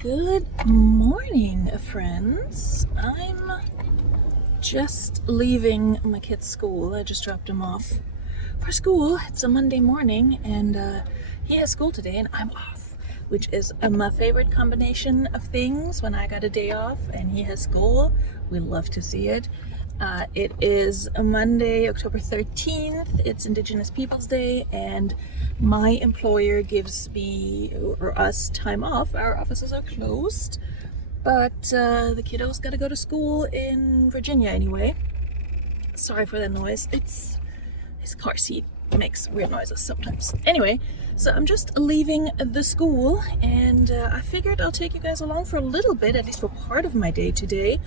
Good morning, friends. I'm just leaving my kid's school. I just dropped him off for school. It's a Monday morning and he has school today and I'm off, which is my favorite combination of things. When I got a day off and he has school, we love to see it. It is a Monday, October 13th. It's Indigenous Peoples Day and my employer gives me or us time off. Our offices are closed, but the kiddos got to go to school in Virginia anyway. Sorry for that noise. It's his car seat makes weird noises sometimes. Anyway, so I'm just leaving the school and I figured I'll take you guys along for a little bit, at least for part of my day today.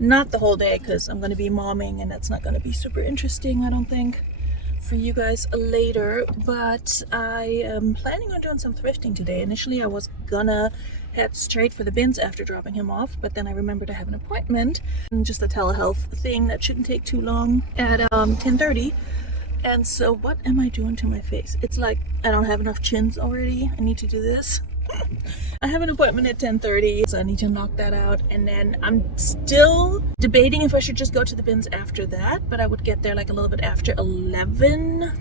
Not the whole day, because I'm going to be momming and that's not going to be super interesting, I don't think, for you guys later. But I am planning on doing some thrifting today. Initially I was gonna head straight for the bins after dropping him off, but then I remembered I have an appointment, just a telehealth thing that shouldn't take too long, at 10:30. And so what am I doing to my face? It's like I don't have enough chins already. I need to do this. I have an appointment at 10:30, so I need to knock that out, and then I'm still debating if I should just go to the bins after that, but I would get there like a little bit after 11, and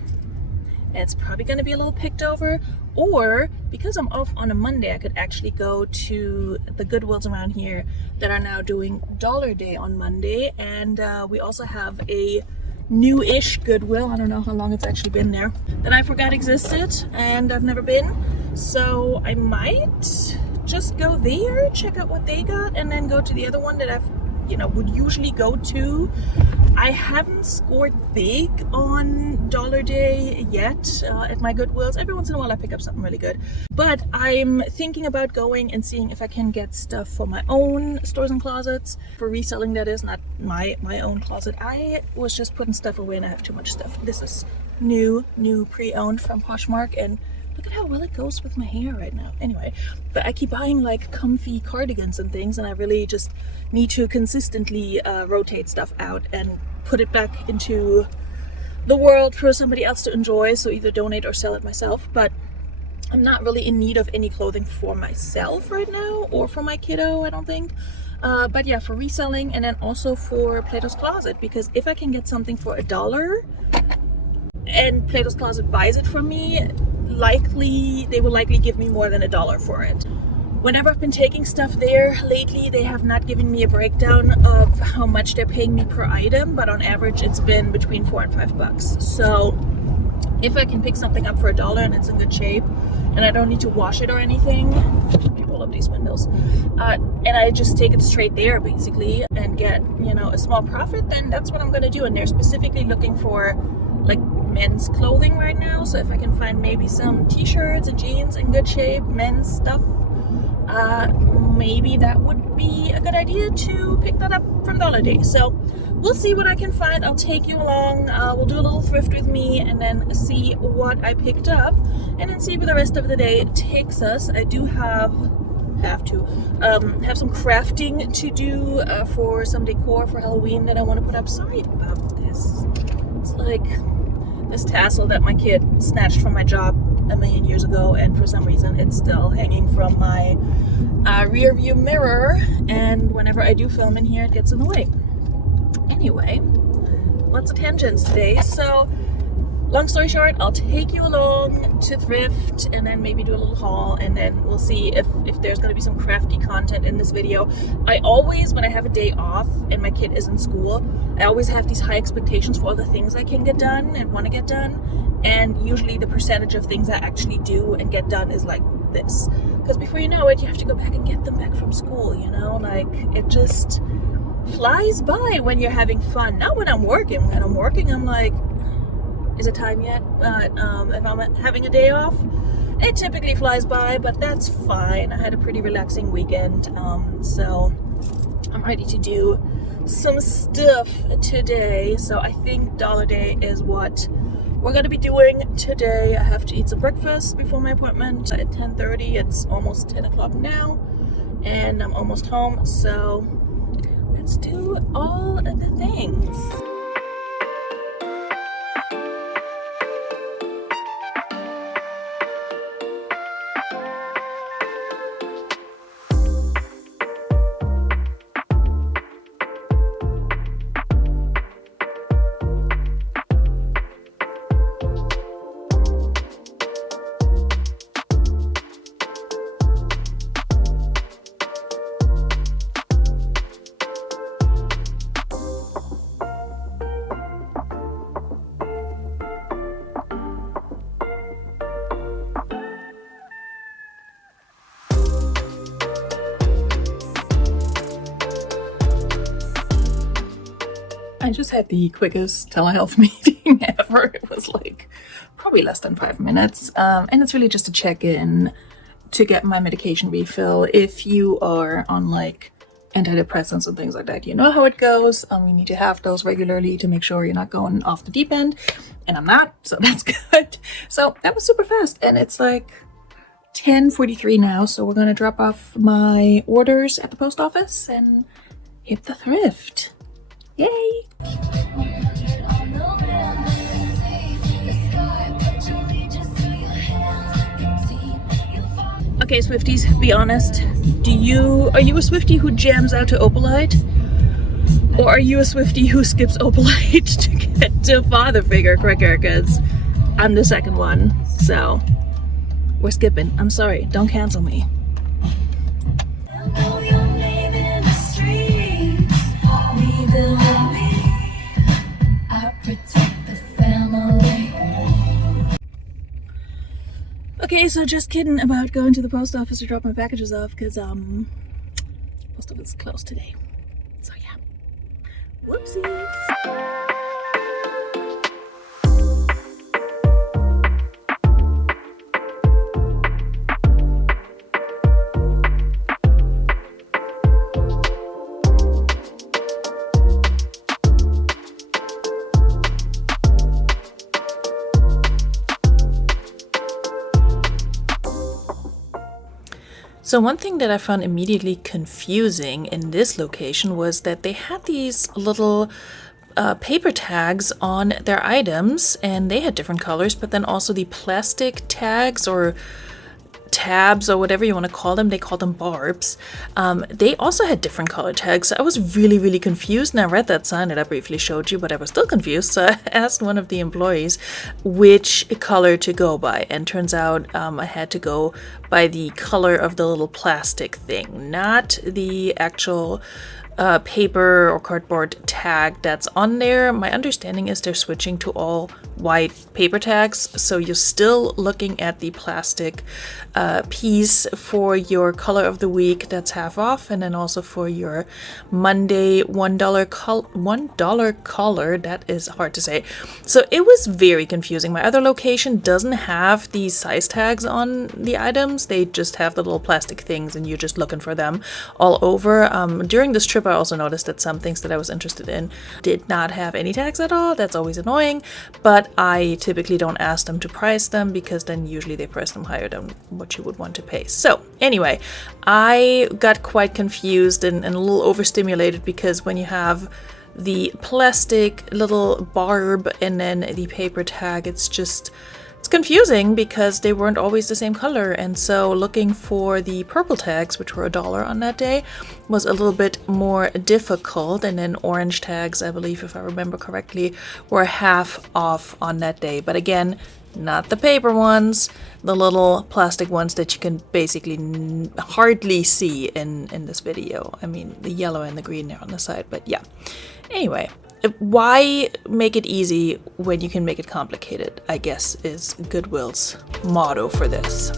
it's probably going to be a little picked over. Or because I'm off on a Monday, I could actually go to the Goodwills around here that are now doing Dollar Day on Monday, and we also have a new-ish Goodwill, I don't know how long it's actually been there, that I forgot existed and I've never been. So I might just go there, check out what they got, and then go to the other one that I've, would usually go to. I haven't scored big on Dollar Day yet at my Goodwills. Every once in a while I pick up something really good. But I'm thinking about going and seeing if I can get stuff for my own stores and closets. For reselling, that is, not my own closet. I was just putting stuff away and I have too much stuff. This is new pre-owned from Poshmark, and look at how well it goes with my hair right now. Anyway, but I keep buying like comfy cardigans and things, and I really just need to consistently rotate stuff out and put it back into the world for somebody else to enjoy. So either donate or sell it myself. But I'm not really in need of any clothing for myself right now, or for my kiddo, I don't think. But yeah, for reselling, and then also for Plato's Closet, because if I can get something for $1 and Plato's Closet buys it from me, they will likely give me more than $1 for it. Whenever I've been taking stuff there lately, they have not given me a breakdown of how much they're paying me per item, but on average it's been between $4 and $5. So if I can pick something up for $1 and it's in good shape and I don't need to wash it or anything, let me roll up these windows, and I just take it straight there basically and get a small profit, then that's what I'm going to do. And they're specifically looking for like men's clothing right now, so if I can find maybe some t-shirts and jeans in good shape, men's stuff, maybe that would be a good idea to pick that up from Dollar Day. So we'll see what I can find. I'll take you along. We'll do a little thrift with me and then see what I picked up, and then see where the rest of the day takes us. I do have some crafting to do for some decor for Halloween that I want to put up. Sorry about this. It's like this tassel that my kid snatched from my job a million years ago, and for some reason it's still hanging from my rear view mirror, and whenever I do film in here it gets in the way. Anyway, lots of tangents today. So long story short, I'll take you along to thrift and then maybe do a little haul, and then we'll see if there's going to be some crafty content in this video. I always, when I have a day off and my kid is in school, I always have these high expectations for all the things I can get done and want to get done, and usually the percentage of things I actually do and get done is like this, because before you know it, you have to go back and get them back from school, like it just flies by when you're having fun. Not when I'm working. When I'm working, I'm like, is it time yet? But if I'm having a day off, it typically flies by, but that's fine. I had a pretty relaxing weekend, so I'm ready to do some stuff today. So I think Dollar Day is what we're going to be doing today. I have to eat some breakfast before my appointment at 10:30. It's almost 10 o'clock now, and I'm almost home, so let's do all of the things. I just had the quickest telehealth meeting ever. It was like probably less than 5 minutes. And it's really just a check-in to get my medication refill. If you are on like antidepressants and things like that, you know how it goes. We need to have those regularly to make sure you're not going off the deep end. And I'm not, so that's good. So that was super fast. And it's like 10:43 now. So we're going to drop off my orders at the post office and hit the thrift. Yay! Okay, Swifties, be honest. Are you a Swiftie who jams out to Opalite? Or are you a Swiftie who skips Opalite to get to father figure quicker? Because I'm the second one. So we're skipping. I'm sorry. Don't cancel me. Okay, so just kidding about going to the post office to drop my packages off because post office is closed today. So yeah. Whoopsies. So one thing that I found immediately confusing in this location was that they had these little paper tags on their items, and they had different colors, but then also the plastic tags or tabs or whatever you want to call them, they call them barbs. They also had different color tags. So I was really confused, and I read that sign that I briefly showed you, but I was still confused. So I asked one of the employees which color to go by, and turns out I had to go by the color of the little plastic thing, not the actual paper or cardboard tag that's on there. My understanding is they're switching to all white paper tags, so you're still looking at the plastic piece for your color of the week that's half off, and then also for your Monday $1 color. That is hard to say. So it was very confusing. My other location doesn't have these size tags on the items. They just have the little plastic things, and you're just looking for them all over. During this trip, I also noticed that some things that I was interested in did not have any tags at all. That's always annoying, but I typically don't ask them to price them, because then usually they price them higher than what you would want to pay. So anyway, I got quite confused and a little overstimulated, because when you have the plastic little barb and then the paper tag, it's confusing because they weren't always the same color. And so looking for the purple tags, which were $1 on that day, was a little bit more difficult. And then orange tags, I believe, if I remember correctly, were half off on that day. But again, not the paper ones, the little plastic ones that you can basically hardly see in this video. I mean, the yellow and the green there on the side, but yeah. Anyway, why make it easy when you can make it complicated, I guess, is Goodwill's motto for this.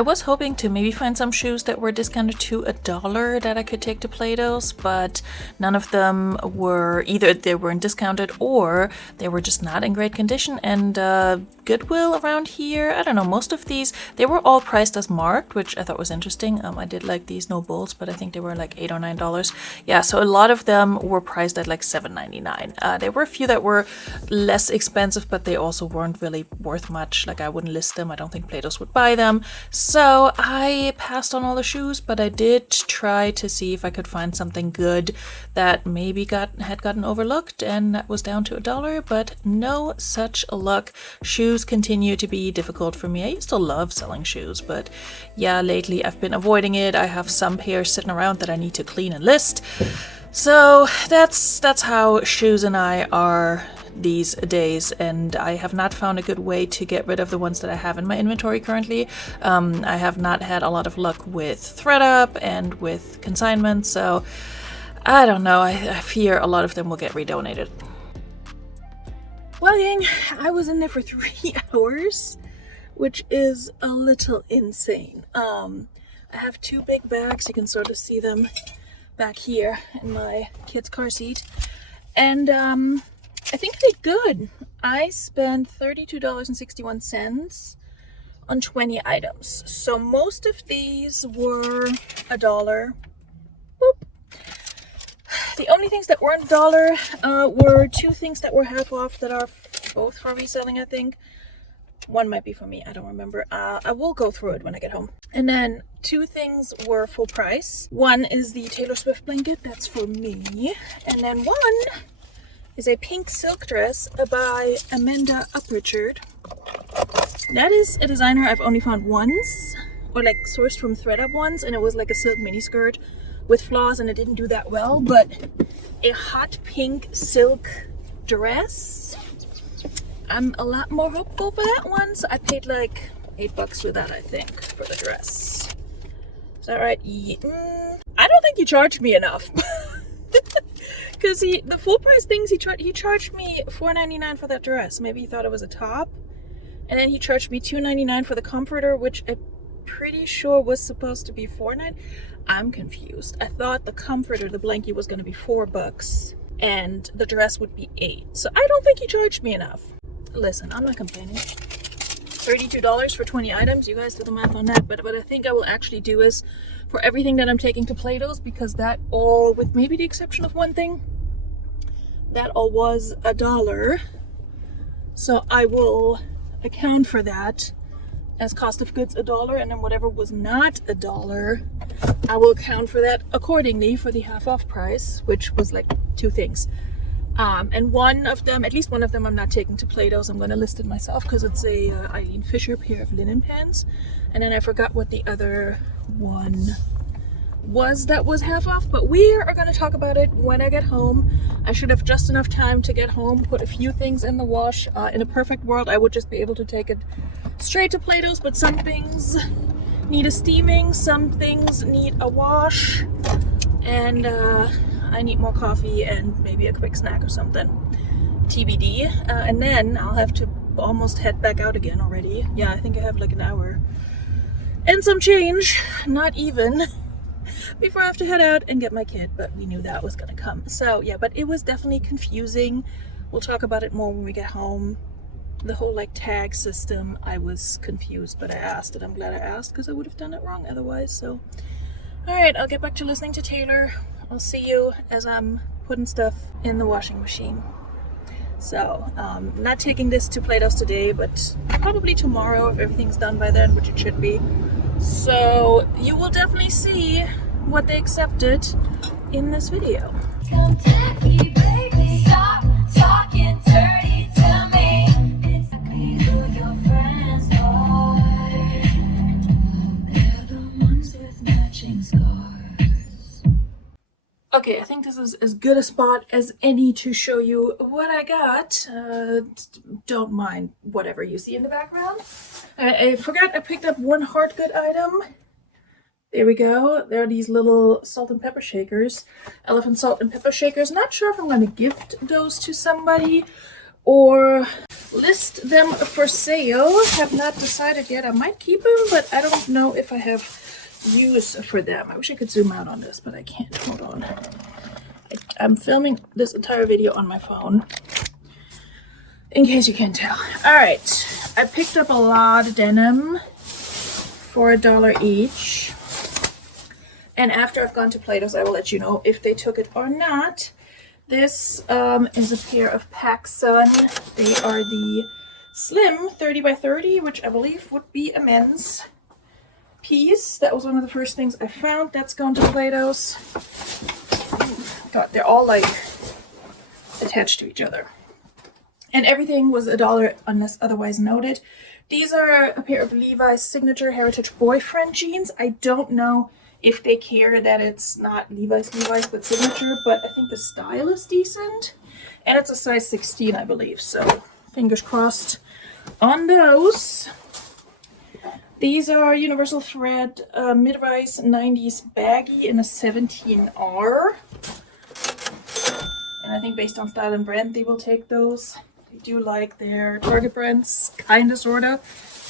I was hoping to maybe find some shoes that were discounted to $1 that I could take to Plato's, but none of them were, either they weren't discounted or they were just not in great condition. And Goodwill around here, I don't know, most of these, they were all priced as marked, which I thought was interesting. I did like these no bolts, but I think they were like $8 or $9. Yeah, so a lot of them were priced at like $7.99. There were a few that were less expensive, but they also weren't really worth much. Like, I wouldn't list them. I don't think Plato's would buy them. So I passed on all the shoes, but I did try to see if I could find something good that maybe had gotten overlooked, and that was down to $1, but no such luck. Shoes continue to be difficult for me. I used to love selling shoes, but yeah, lately I've been avoiding it. I have some pairs sitting around that I need to clean and list. So that's how shoes and I are these days, and I have not found a good way to get rid of the ones that I have in my inventory currently. I have not had a lot of luck with ThredUp and with consignment, so I don't know. I fear a lot of them will get redonated. Well, gang, I was in there for 3 hours, which is a little insane. I have 2 big bags. You can sort of see them back here in my kid's car seat, and I think I did good. I spent $32.61 on 20 items. So most of these were $1. Boop. The only things that weren't $1 were 2 things that were half off that are both for reselling, I think. One might be for me, I don't remember. I will go through it when I get home. And then 2 things were full price. One is the Taylor Swift blanket, that's for me. And then one is a pink silk dress by Amanda Uprichard. That is a designer I've only found once, or like sourced from ThredUp once, and it was like a silk mini skirt with flaws, and it didn't do that well. But a hot pink silk dress, I'm a lot more hopeful for that one. So I paid like $8 for that, I think, for the dress. Is that right? Yeah. I don't think he charged me enough. Because the full price things, he charged me $4.99 for that dress. Maybe he thought it was a top. And then he charged me $2.99 for the comforter, which I'm pretty sure was supposed to be $4.99. I'm confused. I thought the comforter, the blankie, was going to be $4 and the dress would be $8. So I don't think he charged me enough. Listen, I'm not complaining. $32 for 20 items. You guys do the math on that. But what I think I will actually do is, for everything that I'm taking to Plato's, because that all, with maybe the exception of one thing, that all was $1. So I will account for that as cost of goods $1, and then whatever was not $1, I will account for that accordingly for the half off price, which was like 2 things. And one of them, at least one of them, I'm not taking to Plato's. I'm going to list it myself because it's a Eileen Fisher pair of linen pants. And then I forgot what the other one was that was half off, but we are going to talk about it when I get home. I should have just enough time to get home, put a few things in the wash. In a perfect world, I would just be able to take it straight to Plato's, but some things need a steaming, some things need a wash, and I need more coffee and maybe a quick snack or something. TBD. And then I'll have to almost head back out again already. Yeah, I think I have like an hour and some change, not even, before I have to head out and get my kid, but we knew that was gonna come. So yeah, but it was definitely confusing. We'll talk about it more when we get home. The whole like tag system, I was confused, but I asked it. I'm glad I asked because I would have done it wrong otherwise. So all right, I'll get back to listening to Taylor. I'll see you as I'm putting stuff in the washing machine. So not taking this to Plato's today, but probably tomorrow if everything's done by then, which it should be. So you will definitely see what they accepted in this video. Come take me, baby. Stop talking dirty to me. It's who your friends are. They're the ones with matching scars. Okay, I think this is as good a spot as any to show you what I got. Don't mind whatever you see in the background. I forgot I picked up one hard good item. There we go. There are these little salt and pepper shakers. Elephant salt and pepper shakers. Not sure if I'm going to gift those to somebody or list them for sale. Have not decided yet. I might keep them, but I don't know if I have use for them. I wish I could zoom out on this, but I can't. Hold on. I'm filming this entire video on my phone, in case you can't tell. All right, I picked up a lot of denim for $1 each. And after I've gone to Plato's, I will let you know if they took it or not. This is a pair of PacSun. They are the slim 30 by 30, which I believe would be a men's piece. That was one of the first things I found. That's gone to Plato's. God, they're all like attached to each other. And everything was $1 unless otherwise noted. These are a pair of Levi's signature heritage boyfriend jeans. I don't know if they care that it's not Levi's but signature, but I think the style is decent. And it's a size 16, I believe. So fingers crossed on those. These are universal thread mid-rise 90s baggy in a 17R. And I think based on style and brand, they will take those. They do like their Target brands, kinda, sorta.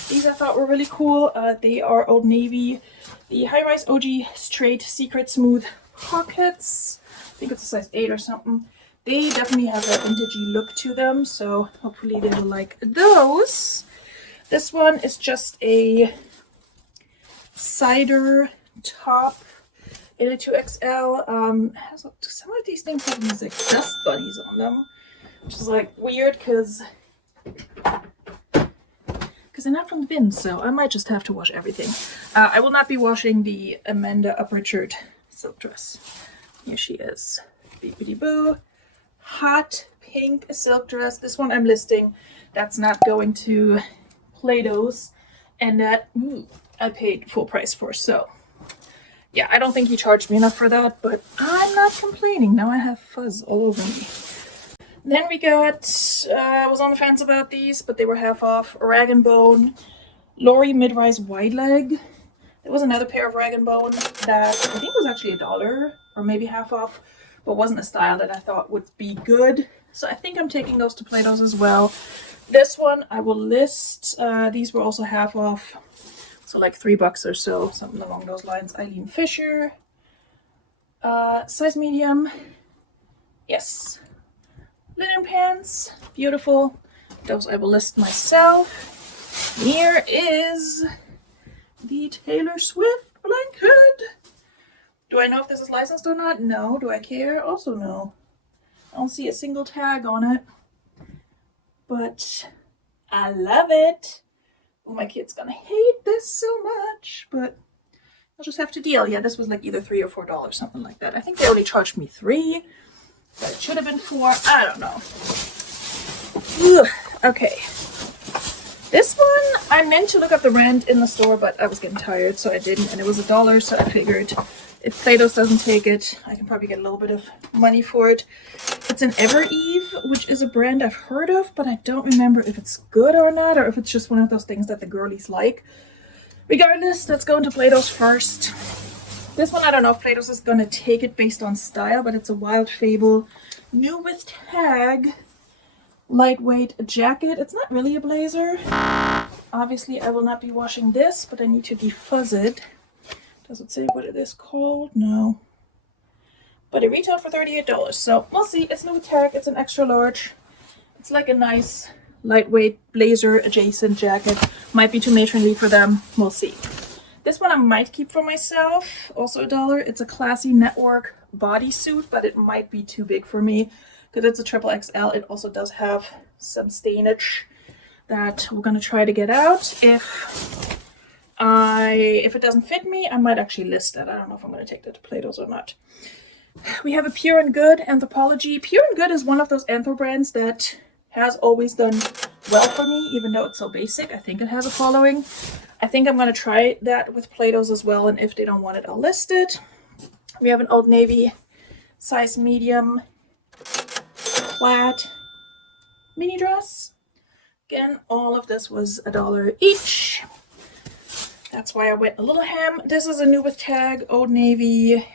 These I thought were really cool. They are Old Navy. The high-rise OG straight secret smooth pockets. I think it's a size 8 or something. They definitely have a vintagey look to them, so hopefully they will like those. This one is just a cider top in a 2XL. Has some of these things have these like dust bunnies on them, which is like weird because they're not from the bin, so I might just have to wash everything. I will not be washing the Amanda Uprichard silk dress. Here she is. Beepity boo. Hot pink silk dress. This one I'm listing. That's not going to Plato's. And that I paid full price for. So yeah, I don't think he charged me enough for that, but I'm not complaining. Now I have fuzz all over me. Then we got, I was on the fence about these, but they were half off. Rag & Bone, Lori mid-rise wide leg. There was another pair of Rag & Bone that I think was actually $1 or maybe half off, but wasn't a style that I thought would be good. So I think I'm taking those to Plato's as well. This one I will list. These were also half off, so like $3 or so, something along those lines. Eileen Fisher, size medium. Yes. Linen pants, beautiful. Those I will list myself. Here is the Taylor Swift blanket. Do I know if this is licensed or not? No. Do I care? Also no. I don't see a single tag on it. But I love it. Oh, my kid's gonna hate this so much, but I'll just have to deal. Yeah, this was like either $3 or $4, something like that. I think they only charged me $3. But it should have been $4. I don't know. Ugh. Okay. This one, I meant to look up the rent in the store, but I was getting tired, so I didn't. And it was $1, so I figured if Plato's doesn't take it, I can probably get a little bit of money for it. It's an Evereve, which is a brand I've heard of, but I don't remember if it's good or not, or if it's just one of those things that the girlies like. Regardless, let's go into Plato's first. This one, I don't know if Plato's is going to take it based on style, but it's a Wild Fable new with tag lightweight jacket. It's not really a blazer. Obviously, I will not be washing this, but I need to defuzz it. Does it say what it is called? No. But it retailed for $38, so we'll see. It's new with tag. It's an extra large. It's like a nice lightweight blazer adjacent jacket. Might be too matronly for them. We'll see. This one I might keep for myself, also $1. It's a classy network bodysuit, but it might be too big for me because it's a XXL. It also does have some stainage that we're gonna try to get out. If it doesn't fit me, I might actually list it. I don't know if I'm gonna take that to Plato's or not. We have a Pure and Good Anthropology. Pure and Good is one of those anthro brands that has always done well for me, even though it's so basic. I think it has a following. I think I'm going to try that with Plato's as well, and if they don't want it, I'll list it. We have an Old Navy size medium flat mini dress. Again, all of this was $1 each. That's why I went a little ham. This is a new with tag, Old Navy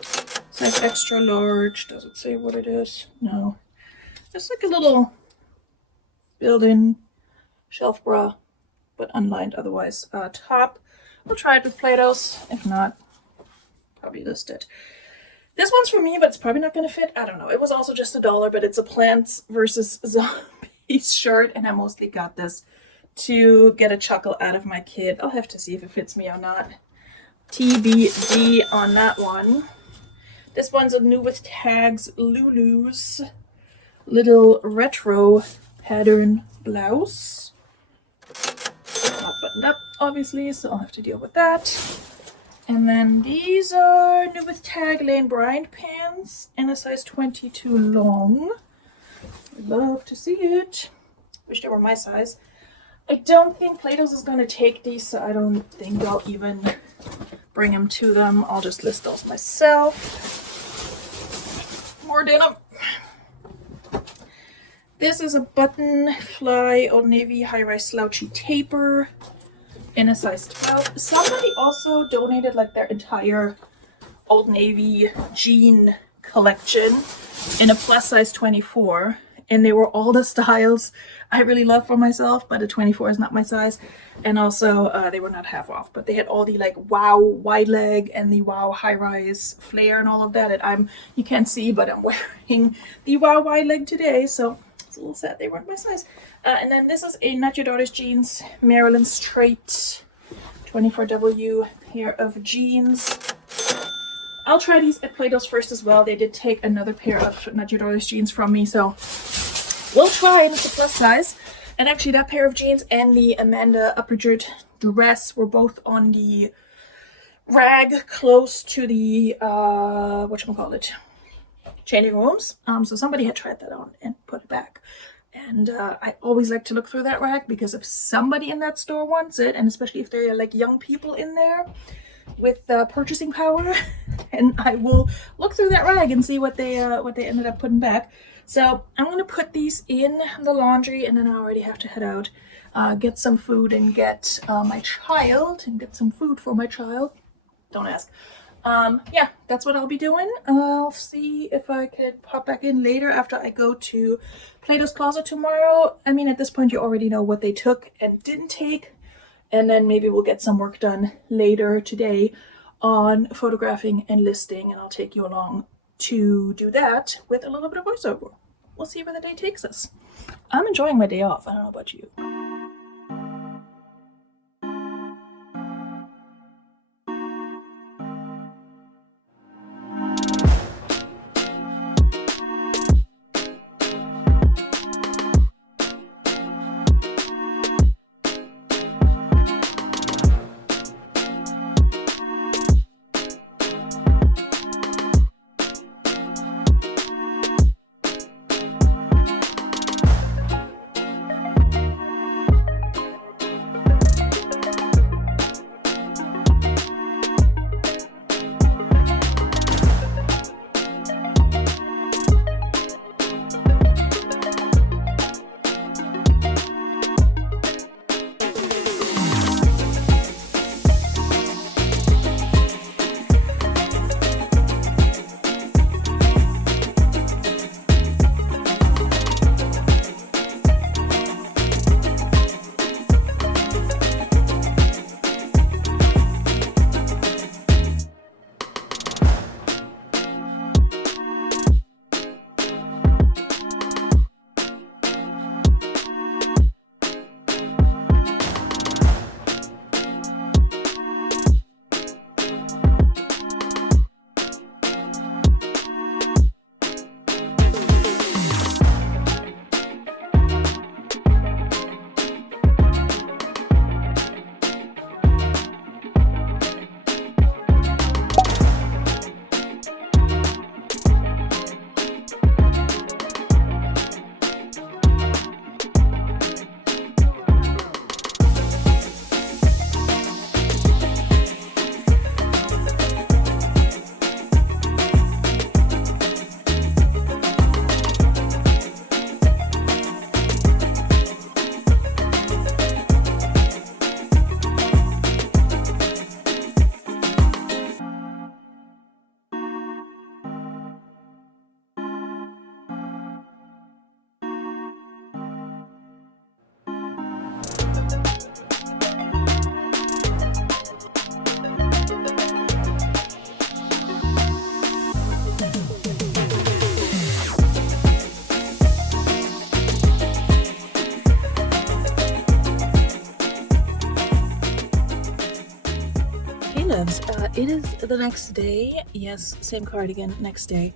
size extra large. Does it say what it is? No. Just like a little built-in shelf bra, but unlined otherwise. Top, we'll try it with Plato's. If not, probably list it. This one's for me, but it's probably not going to fit. I don't know. It was also just $1, but it's a Plants vs. Zombies shirt, and I mostly got this to get a chuckle out of my kid. I'll have to see if it fits me or not. TBD on that one. This one's a new with tags Lulu's little retro pattern blouse. Not buttoned up, obviously, so I'll have to deal with that. And then these are new with tag Lane Bryant pants in a size 22 long. I'd love to see it. Wish they were my size. I don't think Plato's is going to take these, so I don't think I'll even bring them to them. I'll just list those myself. More denim. This is a button fly Old Navy high-rise slouchy taper in a size 12. Somebody also donated like their entire Old Navy jean collection in a plus size 24, and they were all the styles I really love for myself, but a 24 is not my size. And also they were not half off, but they had all the like wow wide leg and the wow high rise flare and all of that. And you can't see, but I'm wearing the wow wide leg today, so it's a little sad they weren't my size. And then this is a Not Your Daughter's Jeans Maryland Straight 24W pair of jeans. I'll try these at Plato's first as well. They did take another pair of Not Your Daughter's jeans from me, so we'll try, and it's a plus size. And actually that pair of jeans and the Amanda Upperjert dress were both on the rag close to the whatchamacallit, changing rooms. So somebody had tried that on and put it back. And I always like to look through that rag, because if somebody in that store wants it, and especially if there are like young people in there with purchasing power, and I will look through that rag and see what they ended up putting back. So I'm gonna put these in the laundry, and then I already have to head out, get some food, and get my child, and get some food for my child. Don't ask. Yeah, that's what I'll be doing. I'll see if I could pop back in later after I go to Plato's Closet tomorrow. I mean, at this point, you already know what they took and didn't take. And then maybe we'll get some work done later today on photographing and listing. And I'll take you along to do that with a little bit of voiceover. We'll see where the day takes us. I'm enjoying my day off. I don't know about you. loves. It is the next day. Yes, same cardigan, next day.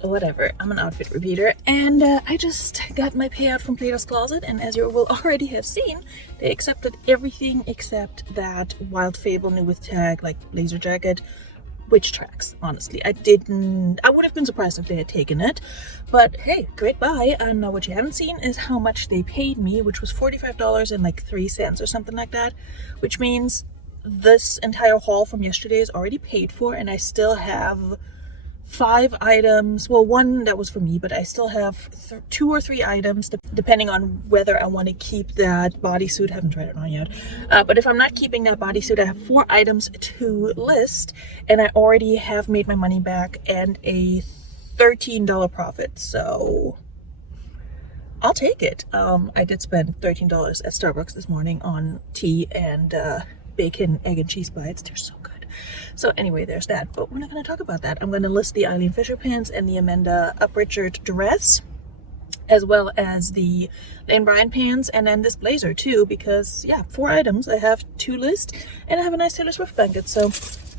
Whatever, I'm an outfit repeater. And I just got my payout from Plato's Closet, and as you will already have seen, they accepted everything except that Wild Fable new with tag, like blazer jacket, which tracks, honestly. I would have been surprised if they had taken it, but hey, great buy. And what you haven't seen is how much they paid me, which was $45.03 or something like that, which means this entire haul from yesterday is already paid for, and I still have 5 items. Well, one that was for me, but I still have 2 or 3 items depending on whether I want to keep that bodysuit. I haven't tried it on yet, but if I'm not keeping that bodysuit, I have 4 items to list, and I already have made my money back and a $13 profit, so I'll take it. I did spend $13 at Starbucks this morning on tea and bacon, egg, and cheese bites. They're so good. So anyway, there's that, but we're not going to talk about that. I'm going to list the Eileen Fisher pants and the Amanda Upritchard dress, as well as the Lane Bryant pants, and then this blazer too, because yeah, 4 items. I have 2 list, and I have a nice Taylor Swift blanket, so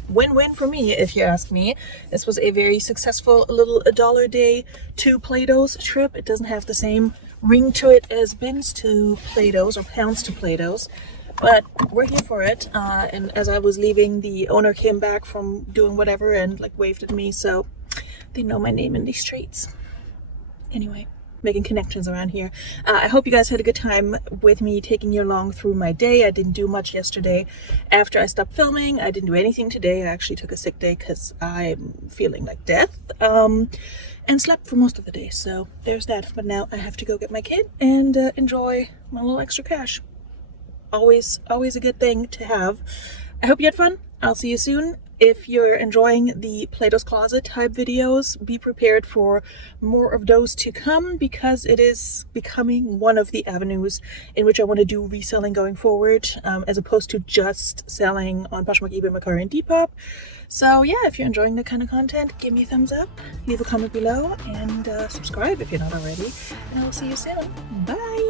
win-win for me, if you ask me. This was a very successful little $1 day to Plato's trip. It doesn't have the same ring to it as bins to Plato's or pounds to Plato's, but we're here for it. And as I was leaving, the owner came back from doing whatever and like waved at me, so they know my name in these streets. Anyway, making connections around here. I hope you guys had a good time with me, taking you along through my day. I didn't do much yesterday after I stopped filming. I didn't do anything today. I actually took a sick day because I'm feeling like death, and slept for most of the day, so there's that. But now I have to go get my kid and enjoy my little extra cash. Always a good thing to have. I hope you had fun. I'll see you soon. If you're enjoying the Plato's Closet type videos, be prepared for more of those to come, because it is becoming one of the avenues in which I want to do reselling going forward, as opposed to just selling on Poshmark, eBay, Mercari, and Depop. So yeah, if you're enjoying that kind of content, give me a thumbs up, leave a comment below, and subscribe if you're not already. And I will see you soon. Bye!